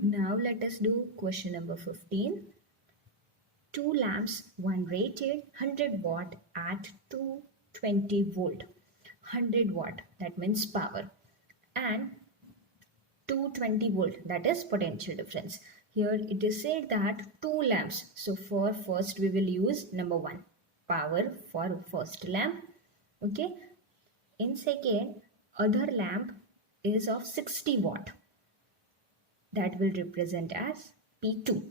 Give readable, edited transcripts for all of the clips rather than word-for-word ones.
Now let us do question number 15. Two lamps, one rated 100 watt at 220 volt. 100 watt, that means power, and 220 volt, that is potential difference. Here it is said that two lamps. So for first we will use number 1, power for first lamp. Okay. In second, other lamp is of 60 watt. That will represent as P2.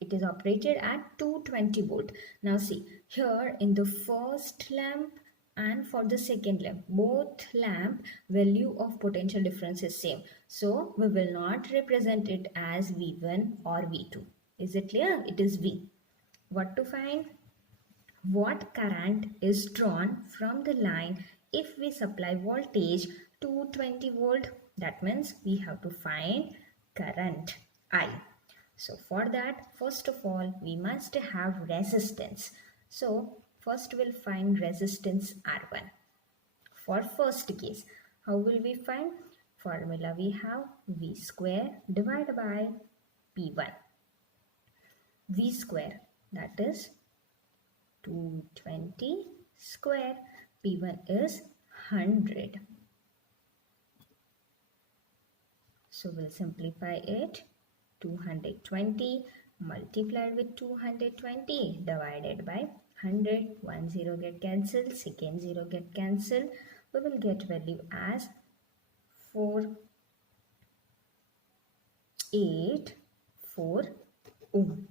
It is operated at 220 volt. Now see, here in the first lamp and for the second lamp, both lamp value of potential difference is same. So we will not represent it as V1 or V2. Is it clear? It is V. What to find? What current is drawn from the line if we supply voltage 220 volt? That means we have to find current I. So for that, first of all, we must have resistance. So first we'll find resistance R1. For first case, how will we find? Formula we have V square divided by P1. V square, that is 220 square. P1 is 100. So we'll simplify it. 220 multiplied with 220 divided by 100. 1 0 get cancelled, second 0 get cancelled. We will get value as 484 ohm.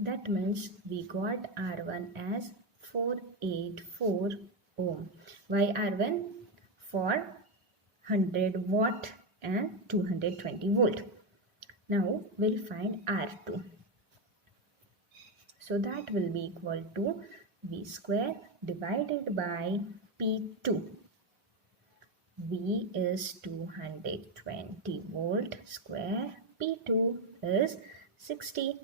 That means we got R1 as 484 ohm. Why R1? For 100 watt and 220 volt. Now we'll find R2. So that will be equal to V square divided by P2. V is 220 volt square. P2 is 60.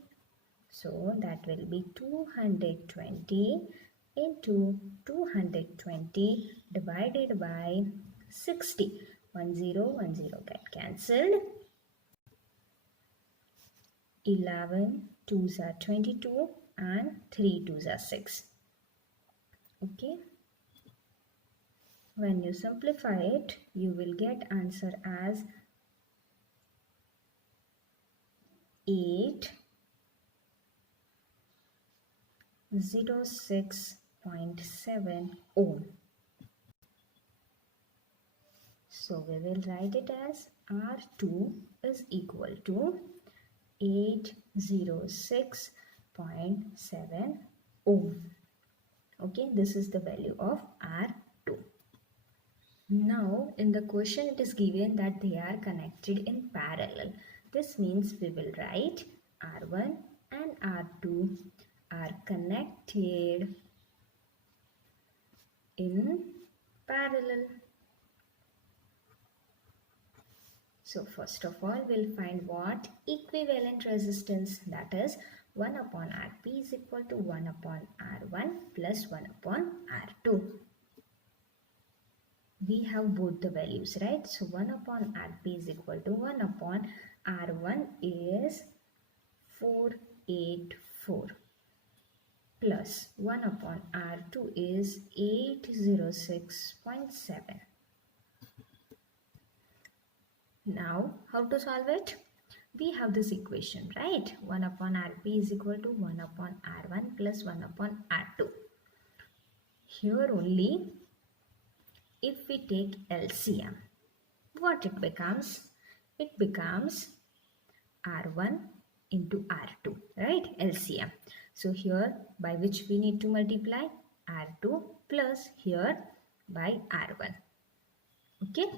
So that will be 220 into 220 divided by 60. 1 0 get cancelled. 11 2s are 22 and 3 2s are 6. Okay. When you simplify it, you will get answer as 806.7 ohm. So we will write it as R2 is equal to 806.7 ohm. Okay, this is the value of R2. Now in the question it is given that they are connected in parallel. This means we will write R1 and R2 are connected in parallel. So first of all, we'll find what equivalent resistance, that is 1 upon Rp is equal to 1 upon R1 plus 1 upon R2. We have both the values, right? So 1 upon Rp is equal to 1 upon R1 is 484 plus 1 upon R2 is 806.7. Now, how to solve it? We have this equation, right? 1 upon Rp is equal to 1 upon R1 plus 1 upon R2. Here only, if we take LCM, what it becomes? It becomes R1 into R2, right? LCM. So here, by which we need to multiply? R2 plus here by R1. Okay?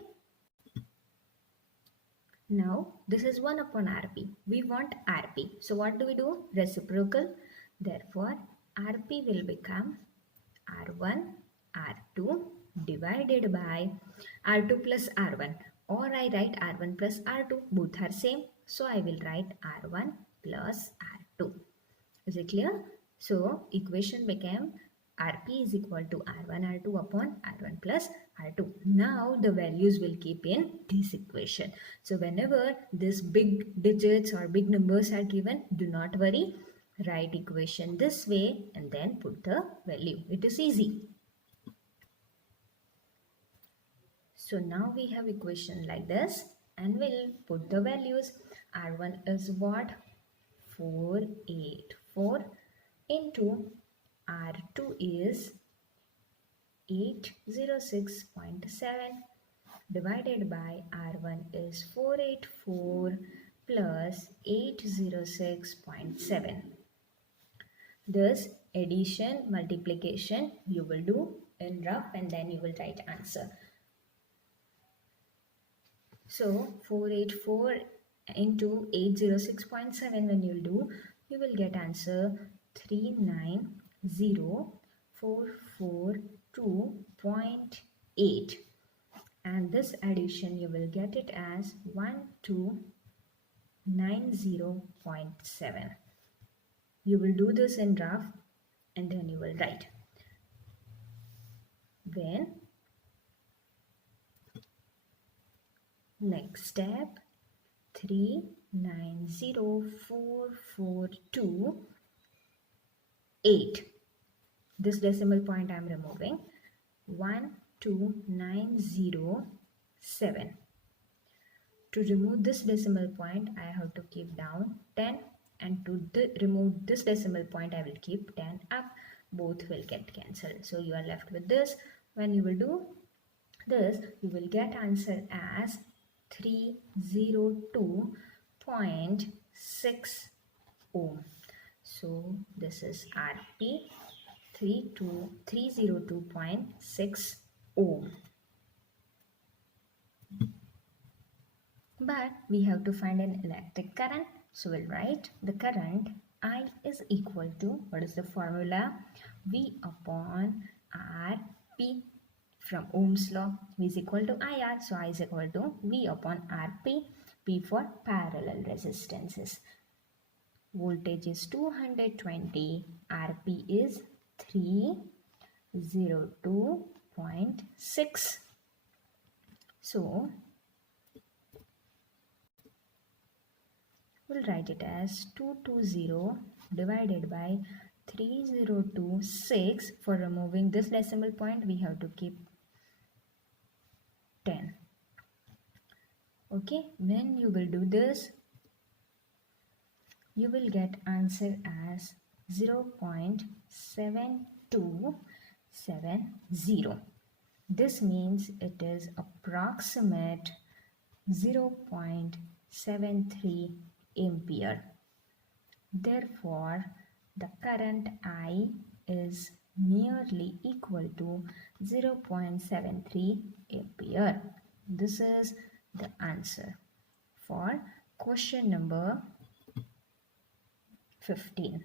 Now, this is 1 upon Rp. We want Rp. So, what do we do? Reciprocal. Therefore, Rp will become R1, R2 divided by R2 plus R1. Or I write R1 plus R2. Both are same. So, I will write R1 plus R2. Is it clear? So, equation became Rp is equal to R1, R2 upon R1 plus R2. Now the values will keep in this equation. So whenever this big digits or big numbers are given, do not worry. Write equation this way and then put the value. It is easy. So now we have equation like this and we'll put the values. R1 is what? 484 into R2 is 806.7 divided by R1 is 484 plus 806.7. This addition multiplication you will do in rough and then you will write answer. So 484 into 806.7 when you do, you will get answer 390,442.8, and this addition you will get it as 1290.7. You will do this in rough and then you will write. Then next step, 390,442.8. This decimal point I am removing. 1290.7. To remove this decimal point, I have to keep down 10, and to remove this decimal point, I will keep 10 up. Both will get cancelled. So you are left with this. When you will do this, you will get answer as 302.6 ohm. So this is RP 302.6 ohm. But we have to find an electric current. So we'll write the current I is equal to, what is the formula? V upon RP. From Ohm's law, V is equal to IR. So I is equal to V upon RP. P for parallel resistances. Voltage is 220. RP is 302.6. So we'll write it as 220 divided by 3026. For removing this decimal point, we have to keep 10. Okay, when you will do this, you will get answer as 0.7270. This means it is approximate 0.73 ampere. Therefore, the current I is nearly equal to 0.73 ampere. This is the answer for question number 15.